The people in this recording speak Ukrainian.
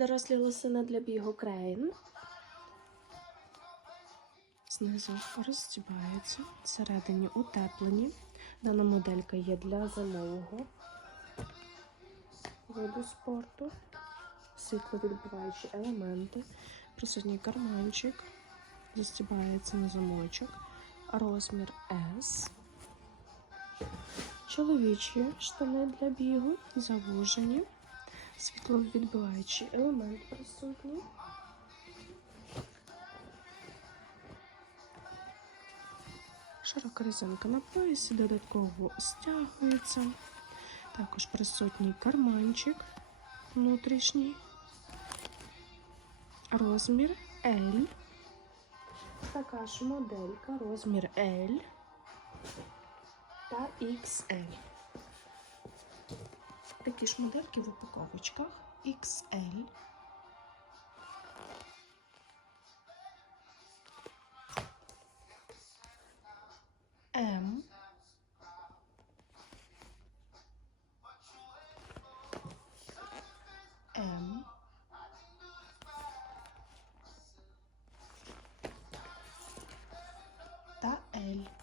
Дорослі лосини для бігу Крейн. Знизу розстібається, всередині утеплені. Дана моделька є для зимового виду спорту, світловідбиваючі елементи, присутній карманчик, застібається на замочок, розмір S. Чоловічі штани для бігу, завужені, світловідбиваючий елемент присутній. Широка резинка на поясі додатково стягується. Також присутній карманчик внутрішній. Розмір L. Така ж моделька, розмір L та XL. Такі ж модельки в упаковочках XL. М. М. Та Л.